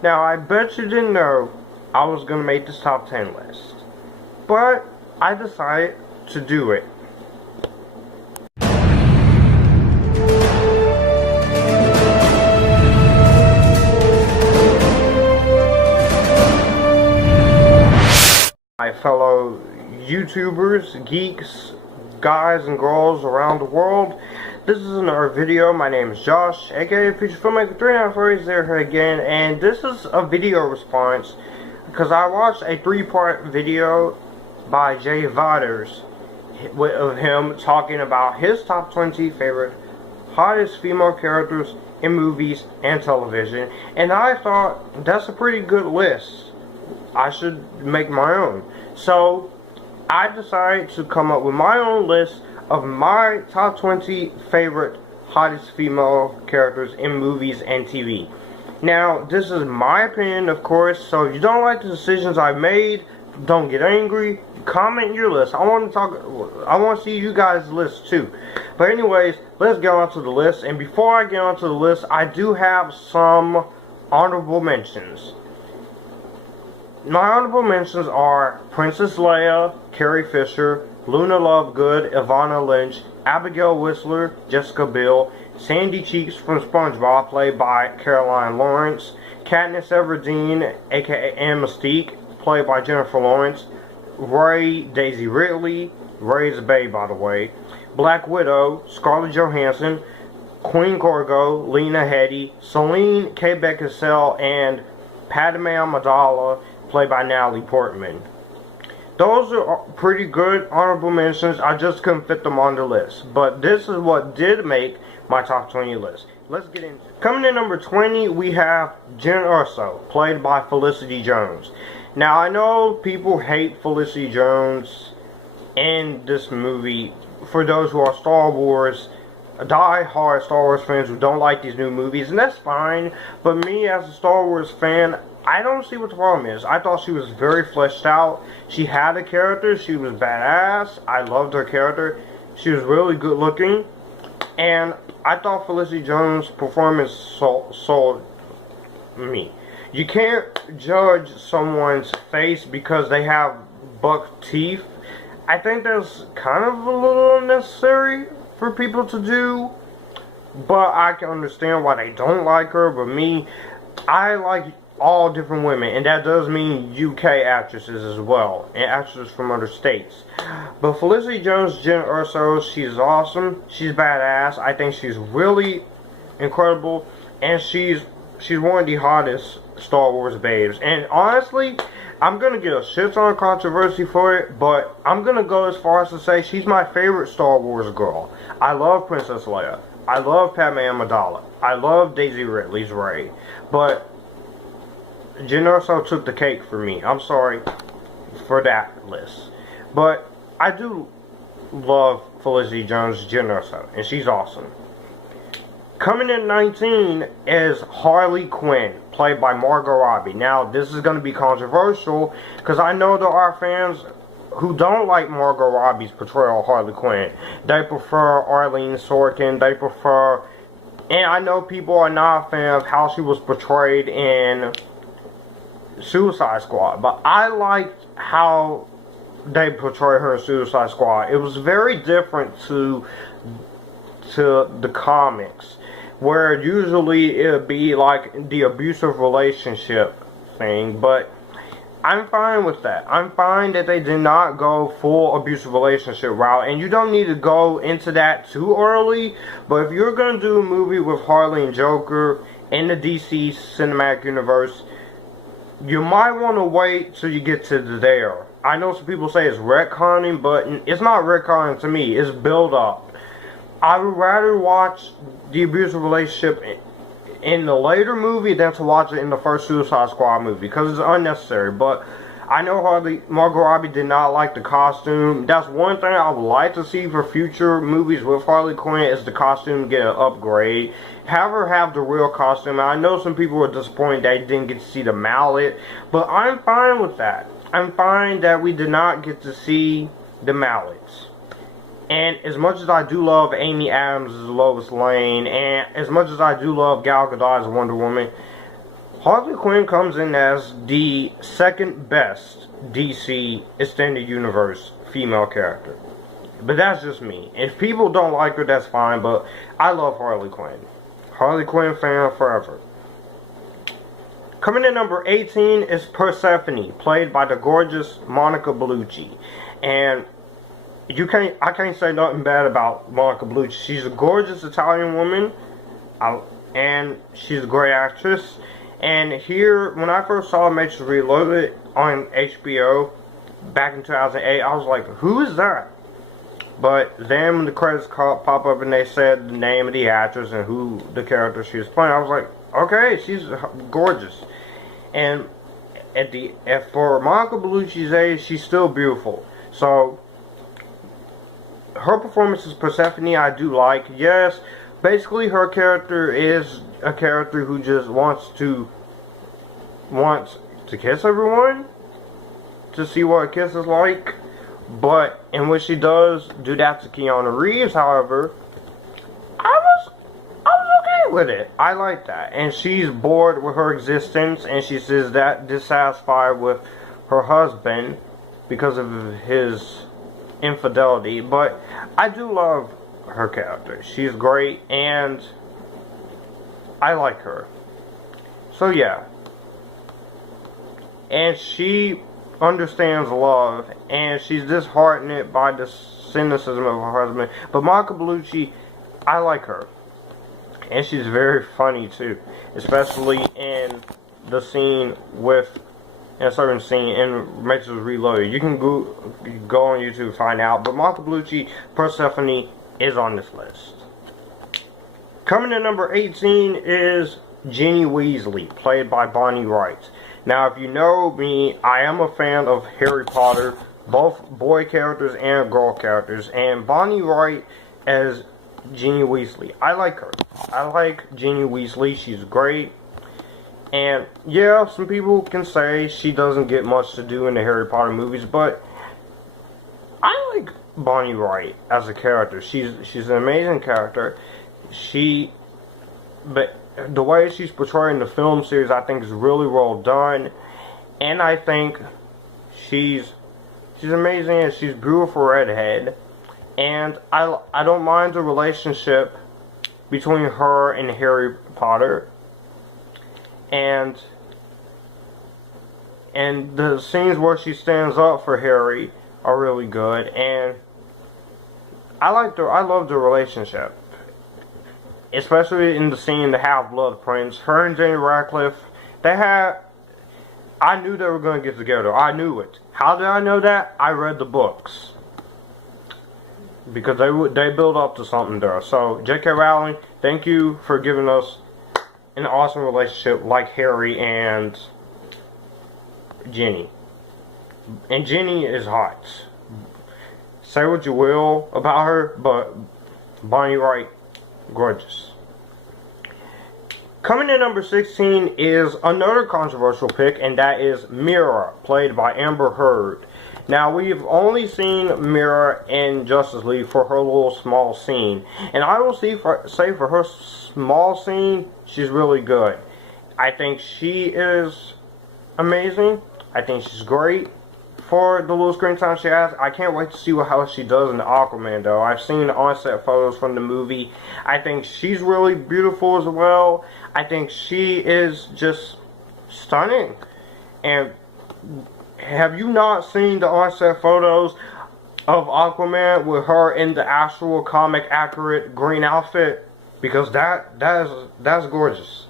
Now, I bet you didn't know I was going to make this top 10 list, but I decided to do it. My fellow YouTubers, geeks, guys and girls around the world, this is another video. My name is Josh, aka Future Filmmaker 3940 here again, and this is a video response because I watched a 3-part video by Vaters of him talking about his top 20 favorite hottest female characters in movies and television, and I thought that's a pretty good list. I should make my own. So I decided to come up with my own list of my top 20 favorite hottest female characters in movies and TV. Now, this is my opinion, of course, so if you don't like the decisions I made, don't get angry. Comment your list. I want to see you guys' list too. But anyways, let's get on to the list. And before I get on to the list, I do have some honorable mentions. My honorable mentions are Princess Leia, Carrie Fisher, Luna Lovegood, Ivana Lynch, Abigail Whistler, Jessica Biel, Sandy Cheeks from SpongeBob, played by Caroline Lawrence, Katniss Everdeen, aka Anne Mystique, played by Jennifer Lawrence, Ray Daisy Ridley, Ray's bae by the way, Black Widow, Scarlett Johansson, Queen Gorgo, Lena Headey, Celine K. Beckinsale, and Padme Amidala, played by Natalie Portman. Those are pretty good honorable mentions. I just couldn't fit them on the list. But this is what did make my top 20 list. Let's get into it. Coming in number 20, we have Jyn Erso, played by Felicity Jones. Now, I know people hate Felicity Jones in this movie. For those who are Star Wars, die-hard Star Wars fans who don't like these new movies, and that's fine. But me, as a Star Wars fan, I don't see what the problem is. I thought she was very fleshed out. She had a character. She was badass. I loved her character. She was really good looking. And I thought Felicity Jones' performance sold me. You can't judge someone's face because they have buck teeth. I think that's kind of a little unnecessary for people to do. But I can understand why they don't like her. But me, I like all different women, and that does mean UK actresses as well, and actresses from other states. But Felicity Jones, Jyn Erso, she's awesome. She's badass. I think she's really incredible, and she's one of the hottest Star Wars babes. And honestly, I'm gonna get a shit ton of controversy for it, but I'm gonna go as far as to say she's my favorite Star Wars girl. I love Princess Leia. I love Padme Amidala. I love Daisy Ridley's Rey. But Jyn Erso took the cake for me. I'm sorry for that list. But I do love Felicity Jones, Jyn Erso, and she's awesome. Coming in 19 is Harley Quinn, played by Margot Robbie. Now, this is going to be controversial, because I know there are fans who don't like Margot Robbie's portrayal of Harley Quinn. They prefer Arlene Sorkin. They prefer... And I know people are not a fan of how she was portrayed in Suicide Squad, but I liked how they portrayed her in Suicide Squad. It was very different to the comics, where usually it would be like the abusive relationship thing, but I'm fine with that. I'm fine that they did not go full abusive relationship route, and you don't need to go into that too early. But if you're going to do a movie with Harley and Joker in the DC cinematic universe, you might want to wait till you get to there. I know some people say it's retconning, but it's not retconning to me. It's build up. I would rather watch the abusive relationship in the later movie than to watch it in the first Suicide Squad movie, because it's unnecessary. But I know Margot Robbie did not like the costume. That's one thing I would like to see for future movies with Harley Quinn, is the costume get an upgrade. Have her have the real costume. I know some people were disappointed they didn't get to see the mallet, but I'm fine with that. I'm fine that we did not get to see the mallets. And as much as I do love Amy Adams as Lois Lane, and as much as I do love Gal Gadot as Wonder Woman, Harley Quinn comes in as the second best DC Extended Universe female character. But that's just me. If people don't like her, that's fine, but I love Harley Quinn. Harley Quinn fan forever. Coming in number 18 is Persephone, played by the gorgeous Monica Bellucci. And I can't say nothing bad about Monica Bellucci. She's a gorgeous Italian woman, and she's a great actress. And here, when I first saw Matrix Reloaded on HBO back in 2008, I was like, who is that? But then when the credits pop up and they said the name of the actress and who the character she was playing, I was like, okay, she's gorgeous. And for Monica Bellucci's age, she's still beautiful. So her performance as Persephone, I do like. Yes, basically her character is a character who just wants to kiss everyone, to see what a kiss is like. But in which she does do that to Keanu Reeves, however, I was okay with it. I like that. And she's bored with her existence, and she says that dissatisfied with her husband because of his infidelity. But I do love her character. She's great, and I like her. So yeah. And she understands love, and she's disheartened by the cynicism of her husband. But Monica Bellucci, I like her, and she's very funny too, especially in the scene in a certain scene in Matrix Reloaded. You can go on YouTube to find out. But Monica Bellucci, Persephone, is on this list. Coming in number 18 is Ginny Weasley, played by Bonnie Wright. Now, if you know me, I am a fan of Harry Potter, both boy characters and girl characters, and Bonnie Wright as Ginny Weasley. I like her. I like Ginny Weasley. She's great. And yeah, some people can say she doesn't get much to do in the Harry Potter movies, but I like Bonnie Wright as a character. She's an amazing character. But the way she's portrayed in the film series, I think, is really well done. And I think she's amazing, and she's a beautiful redhead. And I don't mind the relationship between her and Harry Potter. And the scenes where she stands up for Harry are really good. And I love the relationship. Especially in the scene, the Half-Blood Prince, her and Jane Radcliffe, I knew they were going to get together. I knew it. How did I know that? I read the books. Because they build up to something there. So, J.K. Rowling, thank you for giving us an awesome relationship like Harry and Ginny. And Ginny is hot. Say what you will about her, but Bonnie Wright, gorgeous. Coming in number 16 is another controversial pick, and that is Mira, played by Amber Heard. Now, we've only seen Mira in Justice League for her little small scene, and I will say for her small scene, she's really good. I think she is amazing. I think she's great for the little screen time she has. I can't wait to see how she does in the Aquaman, though. I've seen the on-set photos from the movie. I think she's really beautiful as well. I think she is just stunning. And have you not seen the on-set photos of Aquaman with her in the actual comic accurate green outfit? Because that's gorgeous.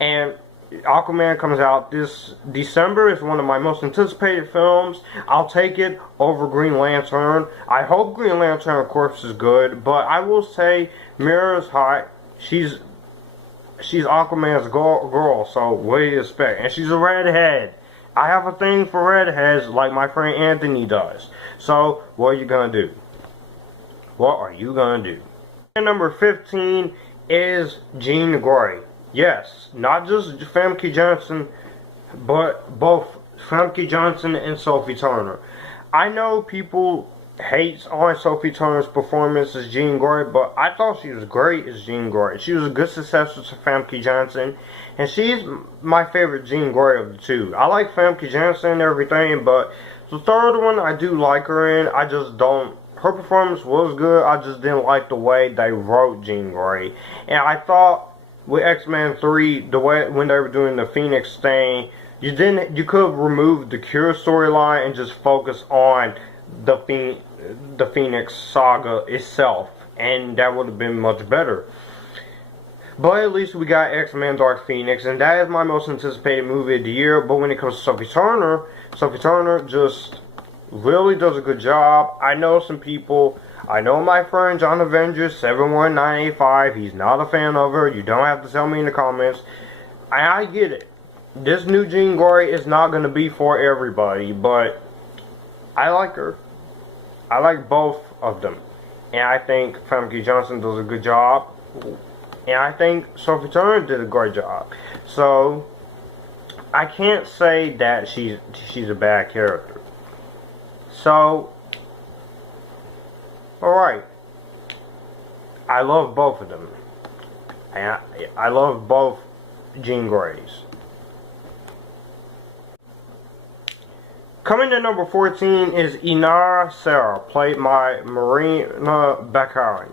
And Aquaman comes out this December. It's one of my most anticipated films. I'll take it over Green Lantern. I hope Green Lantern, of course, is good. But I will say Mira's hot. She's Aquaman's girl, so what do you expect? And she's a redhead. I have a thing for redheads like my friend Anthony does. So, what are you going to do? What are you going to do? And number 15 is Jean Grey. Yes, not just Famke Johnson, but both Famke Johnson and Sophie Turner. I know people hates on Sophie Turner's performance as Jean Grey, but I thought she was great as Jean Grey. She was a good successor to Famke Janssen, and she's my favorite Jean Grey of the two. I like Famke Janssen and everything, but the third one I do like her in. I just don't. Her performance was good. I just didn't like the way they wrote Jean Grey, and I thought with X-Men 3, the way when they were doing the Phoenix thing, you could have removed the Cure storyline and just focus on the Phoenix saga itself, and that would have been much better. But at least we got X-Men Dark Phoenix, and that is my most anticipated movie of the year. But when it comes to Sophie Turner just really does a good job. I know some people, I know my friend John Avengers 71985, he's not a fan of her. You don't have to tell me in the comments. I get it. This new Jean Grey is not going to be for everybody, but I like her. I like both of them. And I think Famke Janssen does a good job. And I think Sophie Turner did a great job. So, I can't say that she's a bad character. So, alright. I love both of them. And I love both Jean Greys. Coming to number 14 is Inara Sarah, played by Morena Baccara.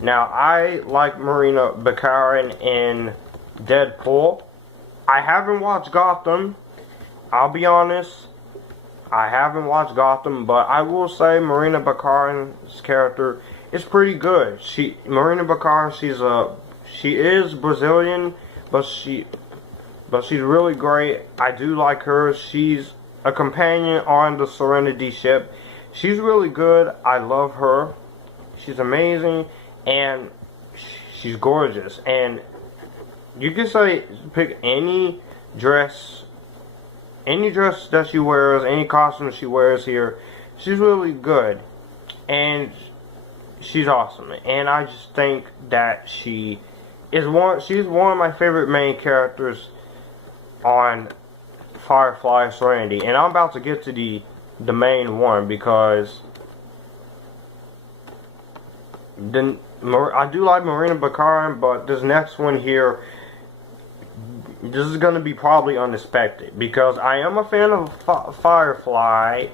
Now, I like Morena Baccara in Deadpool. I haven't watched Gotham. I'll be honest. I haven't watched Gotham, but I will say Morena Baccara's character is pretty good. Morena Baccara, she is Brazilian, but she's really great. I do like her. She's a companion on the Serenity ship. She's really good. I love her. She's amazing, and she's gorgeous. And you can say pick any dress that she wears, any costume she wears here. She's really good, and she's awesome. And I just think that she's one of my favorite main characters on Firefly Serenity, and I'm about to get to the main one because I do like Morena Baccara, but this next one here, this is going to be probably unexpected because I am a fan of Firefly,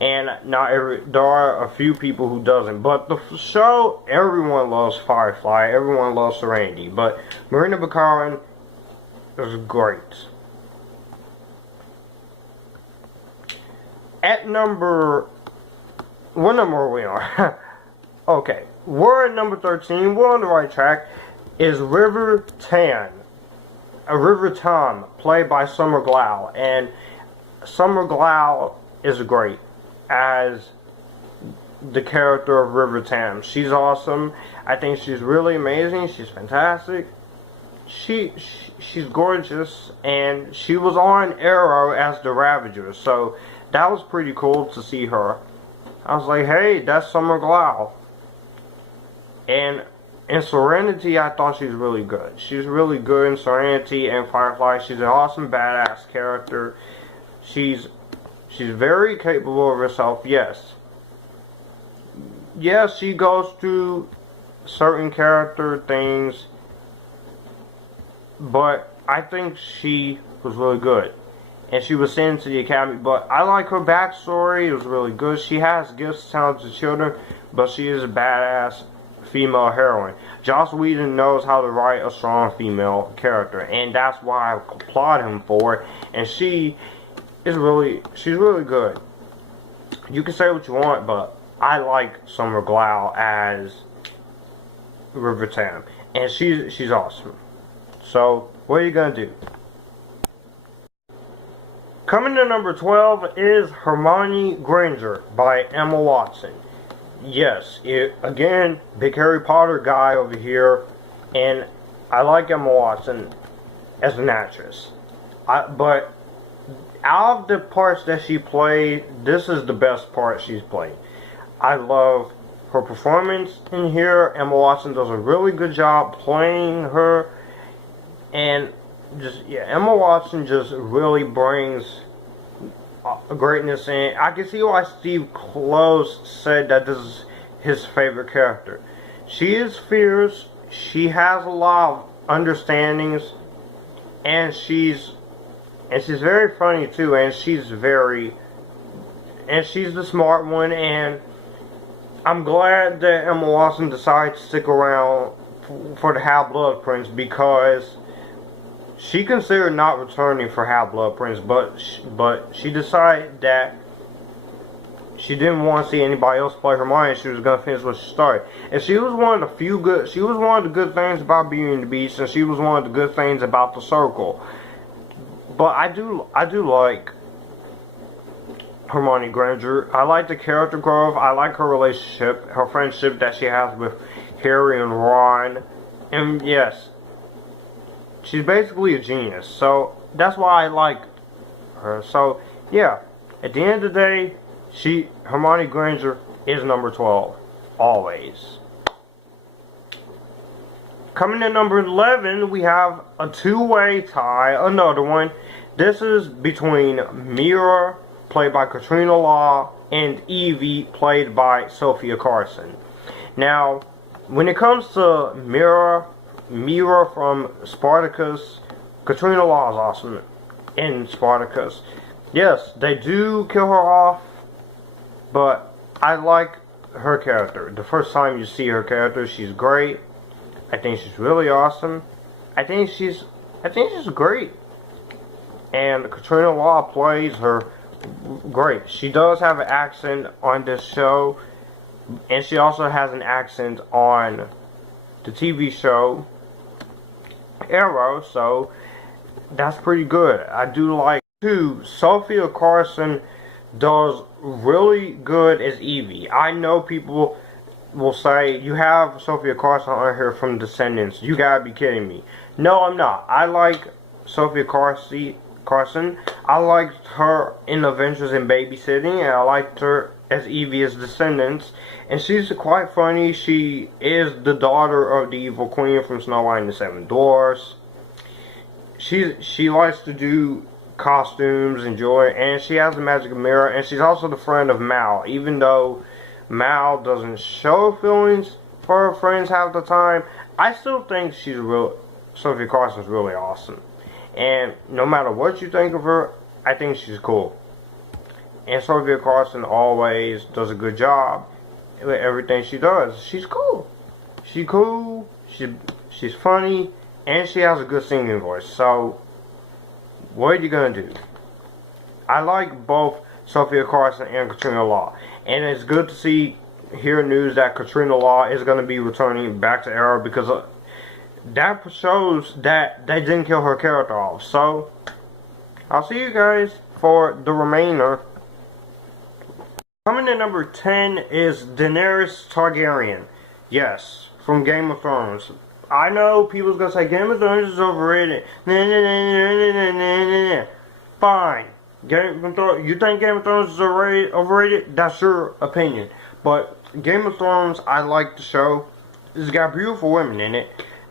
and there are a few people who doesn't. But the show, everyone loves Firefly, everyone loves Serenity, but Morena Baccara is great. At what number are we on? Okay, we're at number 13. We're on the right track. Is River Tam, played by Summer Glau, and Summer Glau is great as the character of River Tam. She's awesome. I think she's really amazing. She's fantastic. She's gorgeous, and she was on Arrow as the Ravager, so that was pretty cool to see her. I was like, hey, that's Summer Glau. And in Serenity, I thought she was really good. She's really good in Serenity and Firefly. She's an awesome badass character. She's very capable of herself, yes. Yes, she goes through certain character things, but I think she was really good. And she was sent to the academy, but I like her backstory. It was really good. She has gifts, talents to children, but she is a badass female heroine. Joss Whedon knows how to write a strong female character, and that's why I applaud him for it. And she's really good. You can say what you want, but I like Summer Glau as River Tam, and she's awesome. So what are you gonna do? Coming to number 12 is Hermione Granger by Emma Watson. Yes, again, big Harry Potter guy over here, and I like Emma Watson as an actress. But out of the parts that she played, this is the best part she's played. I love her performance in here. Emma Watson does a really good job playing her, and Emma Watson just really brings greatness, and I can see why Steve Close said that this is his favorite character. She is fierce, she has a lot of understandings, and she's very funny too, and she's the smart one, and I'm glad that Emma Watson decided to stick around for the Half-Blood Prince, because she considered not returning for Half-Blood Prince, but she decided that she didn't want to see anybody else play Hermione. She was gonna finish what she started, and she was one of the good things about Beauty and the Beast, and she was one of the good things about the Circle. But I do like Hermione Granger. I like the character growth. I like her relationship, her friendship that she has with Harry and Ron, and yes, she's basically a genius. So that's why I like her. So yeah, at the end of the day, Hermione Granger is number 12, always. Coming in number 11, we have a two-way tie, another one. This is between Mira, played by Katrina Law, and Evie, played by Sophia Carson. Now, when it comes to Mira from Spartacus, Katrina Law is awesome in Spartacus. Yes, they do kill her off, but I like her character. The first time you see her character, she's great. I think she's really awesome. I think she's great. And Katrina Law plays her great. She does have an accent on this show, and she also has an accent on the TV show Arrow, so that's pretty good. I do like too. Sophia Carson does really good as Evie. I know people will say, you have Sophia Carson on here from Descendants. You gotta be kidding me. No, I'm not. I like Sophia Carson. I liked her in Adventures in Babysitting, and I liked her as Evie as Descendants. And she's quite funny. She is the daughter of the evil queen from Snow White and the Seven Dwarfs. She likes to do costumes, enjoy, and she has a magic mirror, and she's also the friend of Mal, even though Mal doesn't show feelings for her friends half the time. I still think Sophia Carson's really awesome, and no matter what you think of her, I think she's cool. And Sophia Carson always does a good job with everything she does. She's cool. She's cool. She's funny, and she has a good singing voice. So what are you gonna do? I like both Sophia Carson and Katrina Law, and it's good to hear news that Katrina Law is gonna be returning back to Arrow, because that shows that they didn't kill her character off. So I'll see you guys for the remainder. Coming in number 10 is Daenerys Targaryen. Yes, from Game of Thrones. I know people's gonna say Game of Thrones is overrated. Fine. You think Game of Thrones is overrated? That's your opinion. But Game of Thrones, I like the show. It's got beautiful women in it.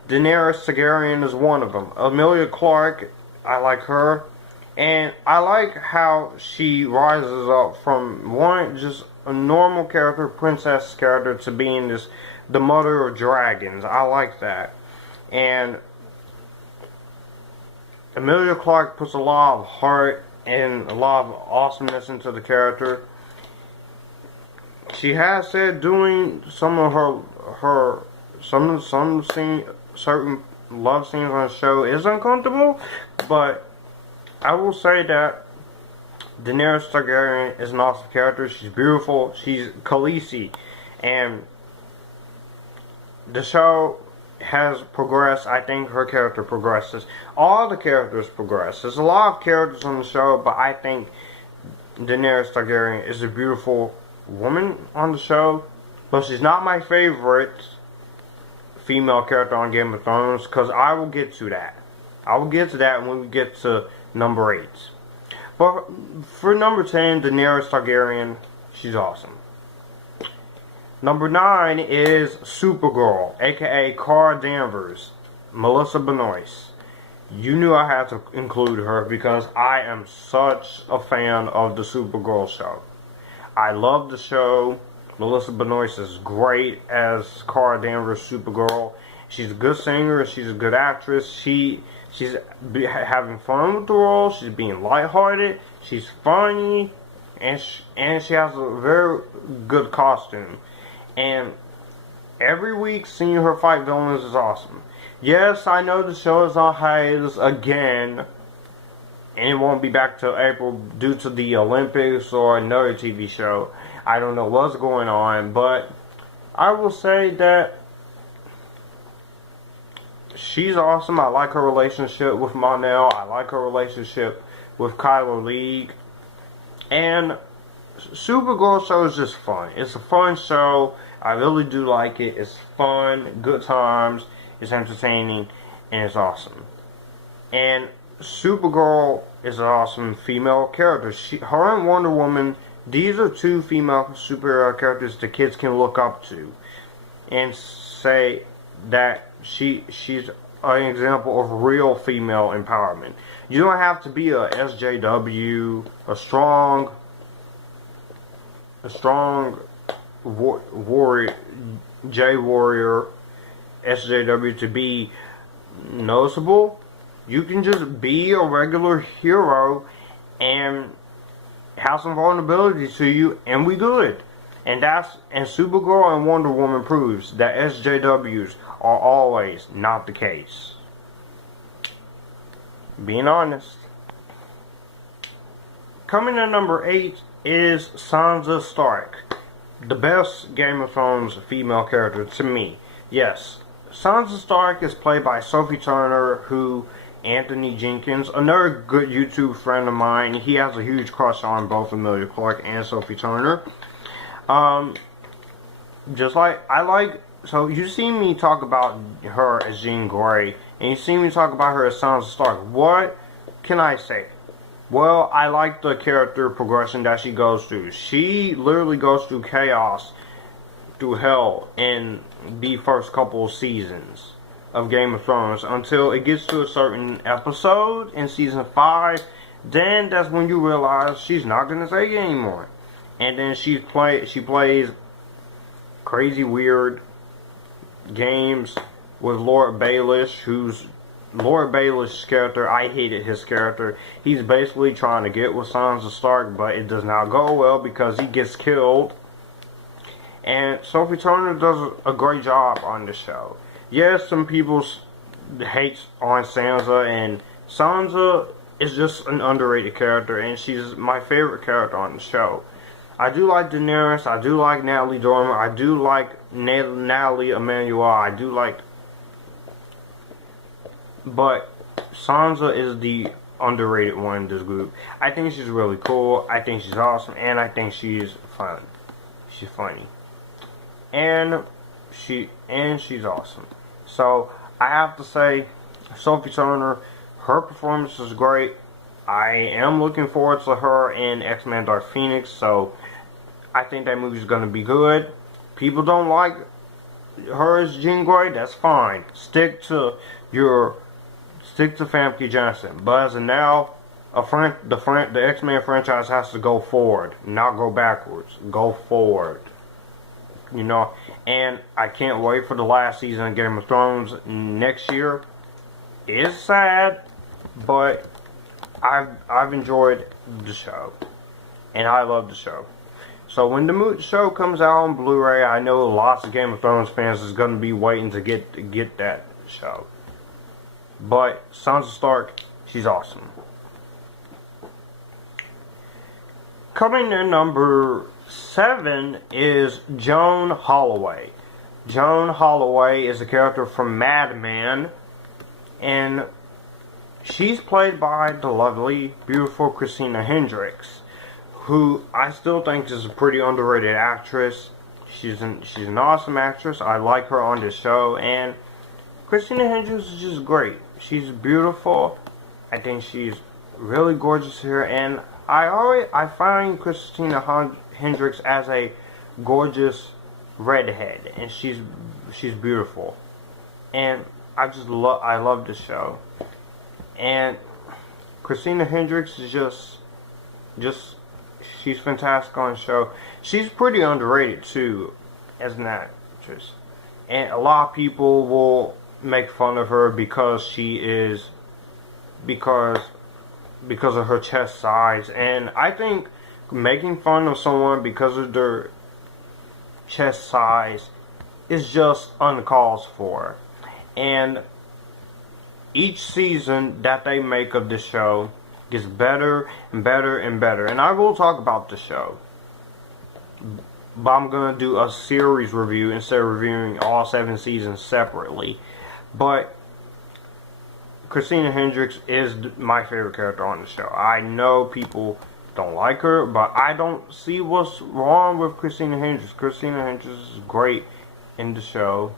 Daenerys Targaryen is one of them. Emilia Clarke, I like her. And I like how she rises up from just a normal character, princess character, to being the mother of dragons. I like that. And Emilia Clarke puts a lot of heart and a lot of awesomeness into the character. She has said doing some of certain love scenes on the show is uncomfortable, but I will say that Daenerys Targaryen is an awesome character. She's beautiful. She's Khaleesi, and the show has progressed. I think her character progresses. All the characters progress. There's a lot of characters on the show, but I think Daenerys Targaryen is a beautiful woman on the show. But she's not my favorite female character on Game of Thrones, because I will get to that. I will get to that when we get to number 8. But for number 10, Daenerys Targaryen, she's awesome. Number 9 is Supergirl, aka Cara Danvers, Melissa Benoist. you knew I had to include her because I am such a fan of the Supergirl show. I love the show. Melissa Benoist is great as Cara Danvers' Supergirl. She's a good singer. She's a good actress. She's having fun with the role. She's being lighthearted. She's funny, and she has a very good costume. And every week seeing her fight villains is awesome. Yes, I know the show is on hiatus again, and it won't be back till April due to the Olympics or another TV show. I don't know what's going on, but I will say that she's awesome. I like her relationship with Monel. I like her relationship with Kyler League. And Supergirl show is just fun. It's a fun show. I really do like it. It's fun, good times, it's entertaining, and it's awesome. And Supergirl is an awesome female character. Her and Wonder Woman, these are two female superhero characters the kids can look up to and say that she's an example of real female empowerment. You don't have to be a SJW, a strong warrior, J-warrior, SJW to be noticeable. You can just be a regular hero and have some vulnerability to you, and we good. And Supergirl and Wonder Woman proves that SJWs are always not the case. Being honest. Coming in number 8 is Sansa Stark, the best Game of Thrones female character to me. Yes, Sansa Stark is played by Sophie Turner, who Anthony Jenkins, another good YouTube friend of mine, he has a huge crush on both Emilia Clarke and Sophie Turner. So you see me talk about her as Jean Grey, and you see me talk about her as Sansa Stark. What can I say? Well, I like the character progression that she goes through. She literally goes through chaos, through hell in the first couple of seasons of Game of Thrones until it gets to a certain episode in season 5. Then that's when you realize she's not gonna take it anymore, and then she plays crazy weird games with Lord Baelish, who's Lord Baelish's character. I hated his character. He's basically trying to get with Sansa Stark, but it does not go well because he gets killed. And Sophie Turner does a great job on the show. Yes, some people hate on Sansa, and Sansa is just an underrated character, and she's my favorite character on the show. I do like Daenerys, I do like Natalie Dormer, I do like Natalie Emmanuel, but Sansa is the underrated one in this group. I think she's really cool, I think she's awesome, and I think she's fun. She's funny. And she's awesome. So I have to say, Sophie Turner, her performance is great. I am looking forward to her in X-Men Dark Phoenix, so I think that movie's gonna be good. People don't like her as Jean Grey, that's fine. Stick to Famke Janssen. But as of now, the X-Men franchise has to go forward, not go backwards. Go forward. You know, and I can't wait for the last season of Game of Thrones next year. It's sad, but I've enjoyed the show, and I love the show. So when the show comes out on Blu-ray, I know lots of Game of Thrones fans is gonna be waiting to get that show. But Sansa Stark, she's awesome. Coming in number 7 is Joan Holloway. Joan Holloway is a character from Mad Men, and she's played by the lovely, beautiful Christina Hendricks, who I still think is a pretty underrated actress. She's an awesome actress. I like her on this show, and Christina Hendricks is just great. She's beautiful. I think she's really gorgeous here, and I find Christina Hendricks as a gorgeous redhead, and she's beautiful, and I love this show. And Christina Hendricks is just she's fantastic on the show. She's pretty underrated too as an actress, and a lot of people will make fun of her because because of her chest size. And I think making fun of someone because of their chest size is just uncalled for. And each season that they make of this show gets better and better and better. And I will talk about the show, but I'm going to do a series review instead of reviewing all 7 seasons separately. But Christina Hendricks is my favorite character on the show. I know people don't like her, but I don't see what's wrong with Christina Hendricks. Christina Hendricks is great in the show.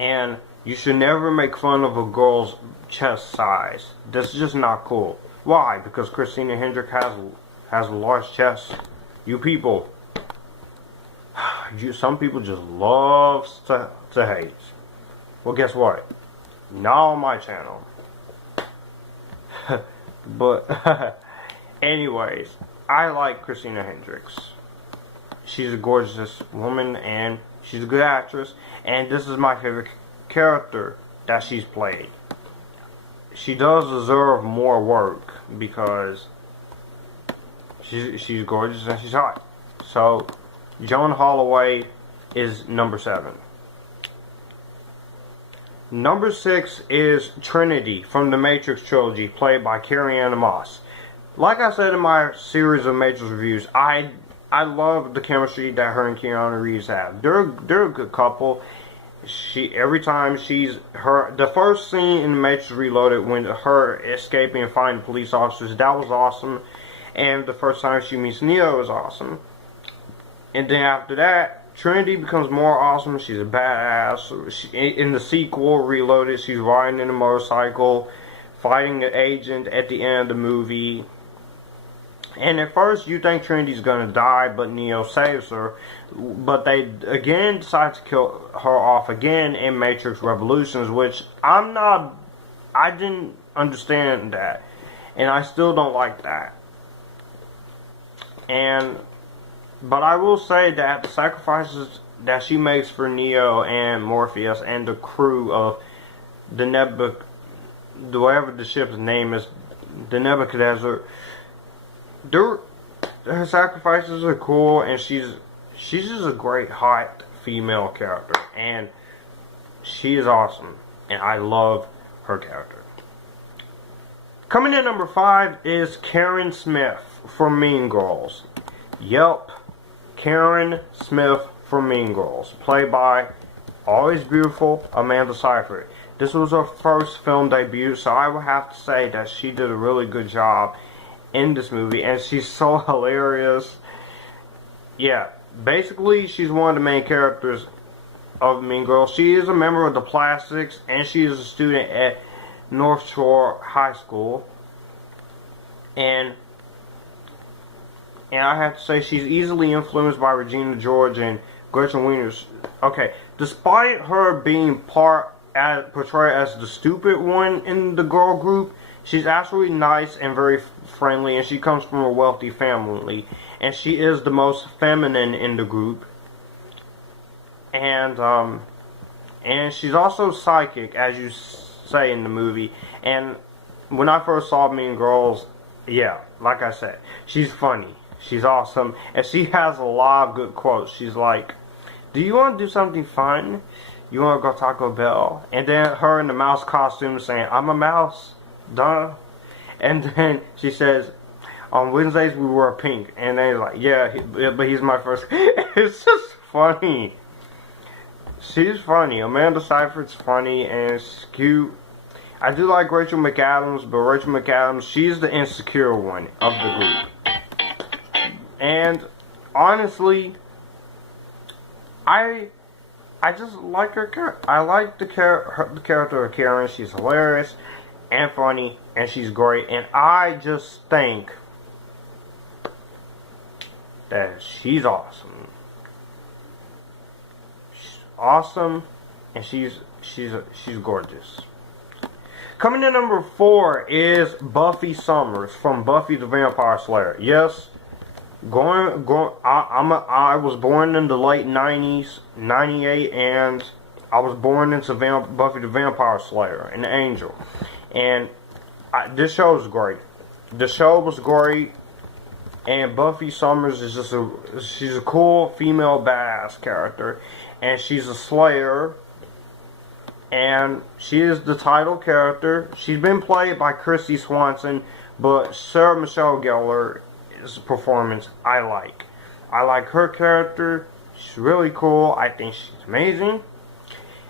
And you should never make fun of a girl's chest size. That's just not cool. Why? Because Christina Hendricks has a large chest. You people, some people just love to hate. Well, guess what? Not on my channel. But anyways, I like Christina Hendricks. She's a gorgeous woman and she's a good actress, and this is my favorite character that she's played. She does deserve more work because she's gorgeous and she's hot. So Joan Holloway is number 7. Number 6 is Trinity from the Matrix trilogy, played by Carrie-Anne Moss. Like I said in my series of Matrix reviews, I love the chemistry that her and Keanu Reeves have. They're a good couple. Every time the first scene in the Matrix Reloaded, when her escaping and finding police officers, that was awesome. And the first time she meets Neo was awesome. And then after that, Trinity becomes more awesome. She's a badass. In the sequel, Reloaded, she's riding in a motorcycle, fighting an agent at the end of the movie. And at first, you think Trinity's gonna die, but Neo saves her. But they again decide to kill her off again in Matrix Revolutions, which I didn't understand that, and I still don't like that. But I will say that the sacrifices that she makes for Neo and Morpheus and the crew of whatever the ship's name is, the Nebuchadnezzar, her sacrifices are cool, and she's just a great hot female character, and she is awesome, and I love her character. Coming in number 5 is Karen Smith from Mean Girls. Yep, Karen Smith from Mean Girls, played by always beautiful Amanda Seyfried. This was her first film debut, so I would have to say that she did a really good job in this movie, and she's so hilarious. Yeah, basically she's one of the main characters of Mean Girls. She is a member of the Plastics, and she is a student at North Shore High School, and I have to say she's easily influenced by Regina George and Gretchen Wieners. Okay, despite her being portrayed as the stupid one in the girl group, she's actually nice and very friendly, and she comes from a wealthy family, and she is the most feminine in the group. And she's also psychic, as you say in the movie. And when I first saw Mean Girls, yeah, like I said, she's funny. She's awesome, and she has a lot of good quotes. She's like, "Do you want to do something fun? You want to go Taco Bell?" And then her in the mouse costume saying, "I'm a mouse, duh." And then she says, "On Wednesdays we wear pink." And then he's like, "Yeah, but he's my first." It's just funny. She's funny. Amanda Seyfried's funny and she's cute. I do like Rachel McAdams, but Rachel McAdams, she's the insecure one of the group. And honestly, I just like her character. I like the character of Karen. She's hilarious and funny, and she's great. And I just think that she's awesome. She's awesome, and she's gorgeous. Coming in number 4 is Buffy Summers from Buffy the Vampire Slayer. Yes, I was born in the late 90s, 98, and I was born into Buffy the Vampire Slayer, an angel. And this show is great. The show was great, and Buffy Summers is just she's a cool female badass character, and she's a slayer, and she is the title character. She's been played by Christy Swanson, but Sarah Michelle Gellar's performance I like. I like her character. She's really cool. I think she's amazing.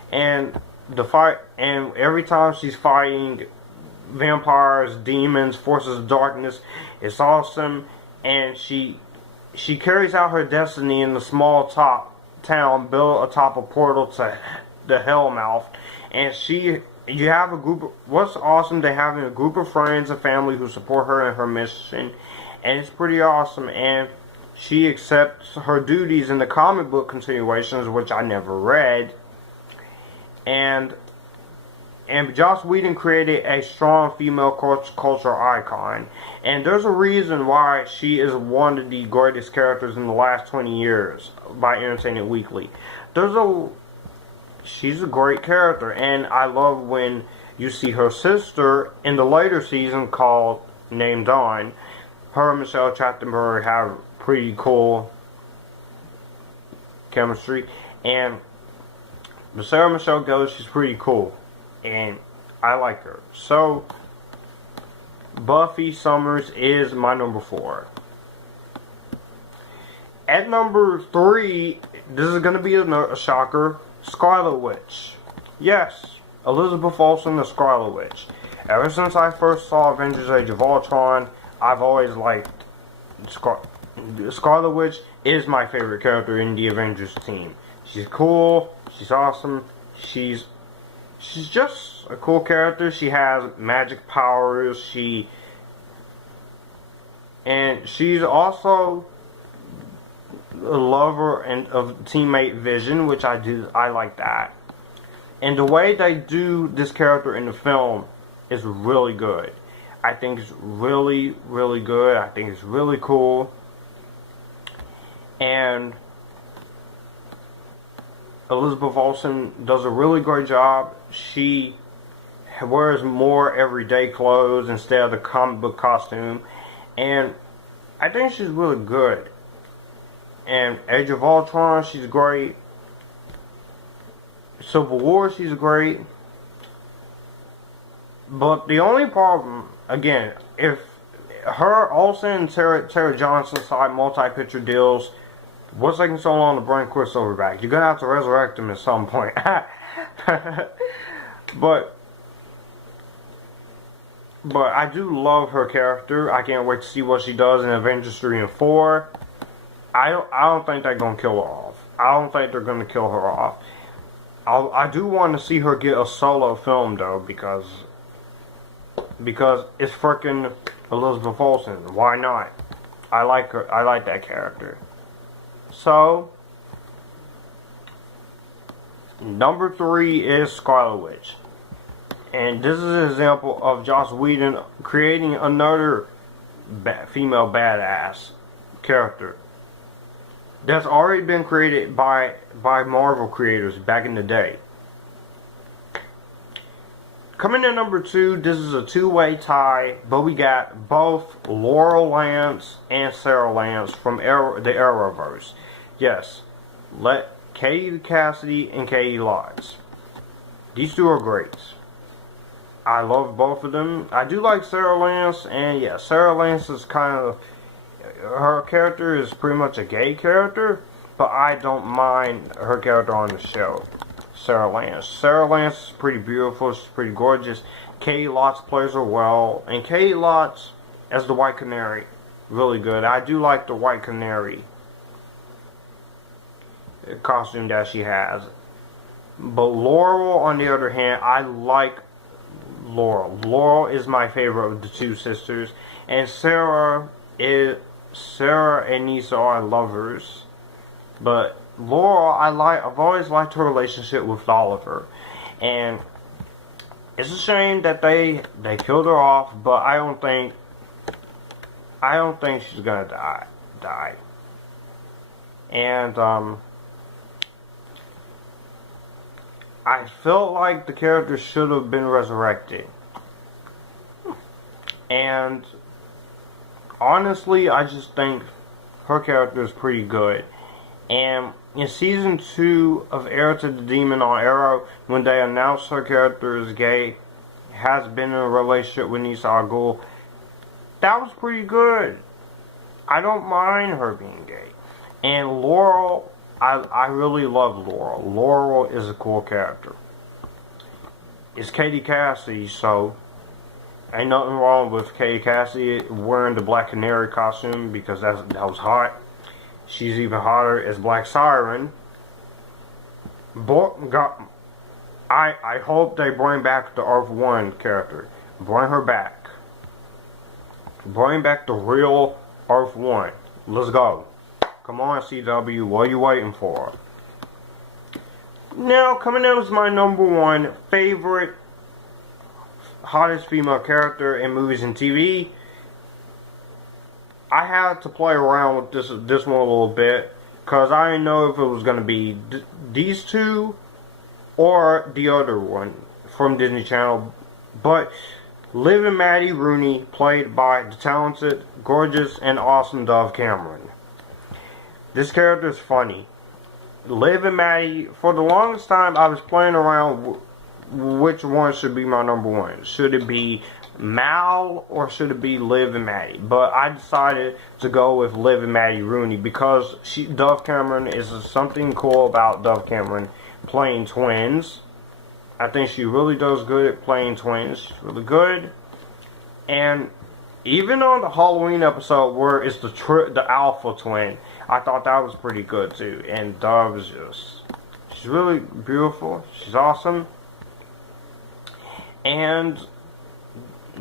And the fight, and every time she's fighting vampires, demons, forces of darkness, it's awesome. And she carries out her destiny in the small town built atop a portal to the Hellmouth. And you have a group. What's awesome to having a group of friends and family who support her in her mission, and it's pretty awesome. And she accepts her duties in the comic book continuations, which I never read. And Joss Whedon created a strong female culture icon. And there's a reason why she is one of the greatest characters in the last 20 years by Entertainment Weekly. She's a great character, and I love when you see her sister in the later season named Dawn. Her and Michelle Trachtenberg have pretty cool chemistry, and Sarah Michelle Gellar, she's pretty cool, and I like her. So Buffy Summers is my number 4. At number 3, this is going to be a shocker, Scarlet Witch. Yes, Elizabeth Olsen, the Scarlet Witch. Ever since I first saw Avengers Age of Ultron, I've always liked Scarlet Witch is my favorite character in the Avengers team. She's cool, she's awesome, she's just a cool character. She has magic powers, and she's also a lover of teammate Vision, which I like that. And the way they do this character in the film is really good. I think it's really, really good. I think it's really cool. And Elizabeth Olsen does a really great job. She wears more everyday clothes instead of the comic book costume. And I think she's really good. And Age of Ultron, she's great. Civil War, she's great. But the only problem, again, if her, Olsen, and Tara Johnson side multi-picture deals, what's taking so long to bring Quicksilver back? You're going to have to resurrect him at some point. But I do love her character. I can't wait to see what she does in Avengers 3 and 4. I don't think they're going to kill her off. I don't think they're going to kill her off. I do want to see her get a solo film, though, because it's freaking Elizabeth Olsen. Why not? I like her. I like that character. So, number 3 is Scarlet Witch. And this is an example of Joss Whedon creating another female badass character that's already been created by Marvel creators back in the day. Coming in number 2, this is a two-way tie, but we got both Laurel Lance and Sarah Lance from the Arrowverse. Yes, Katie Cassidy and Katie Lotz. These two are great. I love both of them. I do like Sarah Lance, and yeah, Sarah Lance is her character is pretty much a gay character, but I don't mind her character on the show. Sarah Lance. Sarah Lance is pretty beautiful. She's pretty gorgeous. Katie Lotz plays her well, and Katie Lotz as the White Canary, really good. I do like the White Canary costume that she has. But Laurel, on the other hand, I like Laurel. Laurel is my favorite of the two sisters, and Sarah and Nisa are lovers, but Laurel, I've always liked her relationship with Oliver, and it's a shame that they killed her off, but I don't think she's gonna die. And I felt like the character should have been resurrected. And honestly, I just think her character is pretty good. And in season 2 of Heir to the Demon on Arrow, when they announced her character is gay, has been in a relationship with Nisa Al Ghul, that was pretty good. I don't mind her being gay. And Laurel, I really love Laurel. Laurel is a cool character. It's Katie Cassidy, so ain't nothing wrong with Katie Cassidy wearing the Black Canary costume, because that was hot. She's even hotter as Black Siren. I hope they bring back the Earth 1 character. Bring her back. Bring back the real Earth 1. Let's go. Come on, CW. What are you waiting for? Now, coming out is my number 1 favorite hottest female character in movies and TV. I had to play around with this one a little bit, because I didn't know if it was going to be these two or the other one from Disney Channel. But Liv Maddie Rooney, played by the talented, gorgeous, and awesome Dove Cameron. This character is funny. Liv and Maddie, for the longest time, I was playing around which one should be my number 1. Should it be Mal or should it be Liv and Maddie? But I decided to go with Liv and Maddie Rooney, because Dove Cameron is something cool about Dove Cameron playing twins. I think she really does good at playing twins. She's really good. And even on the Halloween episode where it's the alpha twin, I thought that was pretty good too. And Dove is she's really beautiful. She's awesome. And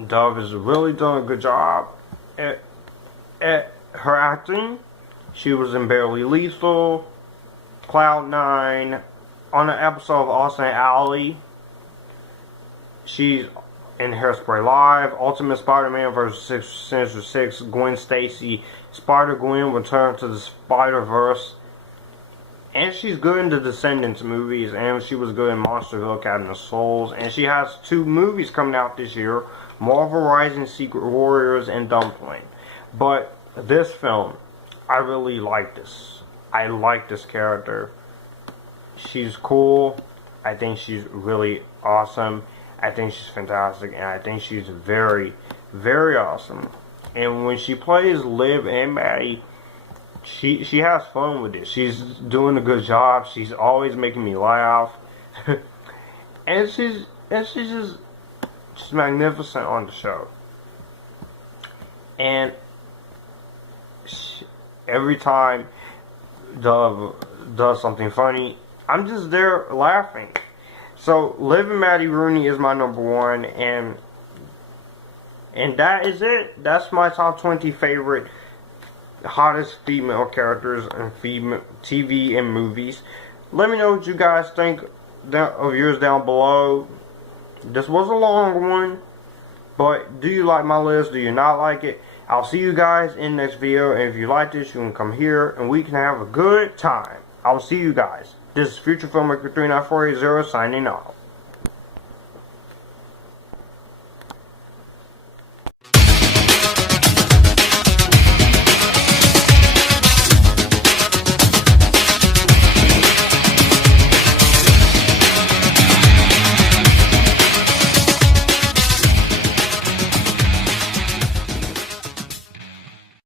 Dove is really doing a good job at her acting. She was in Barely Lethal, Cloud 9, on an episode of Austin Alley. She's in Hairspray Live, Ultimate Spider-Man vs. Sinister Six, Gwen Stacy, Spider-Gwen Return to the Spider-Verse. And she's good in the Descendants movies, and she was good in Monsterville, Cabin of Souls. And she has 2 movies coming out this year, Marvel Rising, Secret Warriors, and Dumpling. But this film, I really like this. I like this character. She's cool. I think she's really awesome. I think she's fantastic, and I think she's very, very awesome. And when she plays Liv and Maddie, she has fun with it. She's doing a good job. She's always making me laugh. and she's just magnificent on the show. And every time Dove does something funny, I'm just there laughing. So Liv and Maddie Rooney is my number 1, and that is it. That's my top 20 favorite hottest female characters in female TV and movies. Let me know what you guys think of yours down below. This was a long one, but do you like my list? Do you not like it? I'll see you guys in the next video, and if you like this, you can come here and we can have a good time. I will see you guys. This is Future Filmmaker 39480 signing off.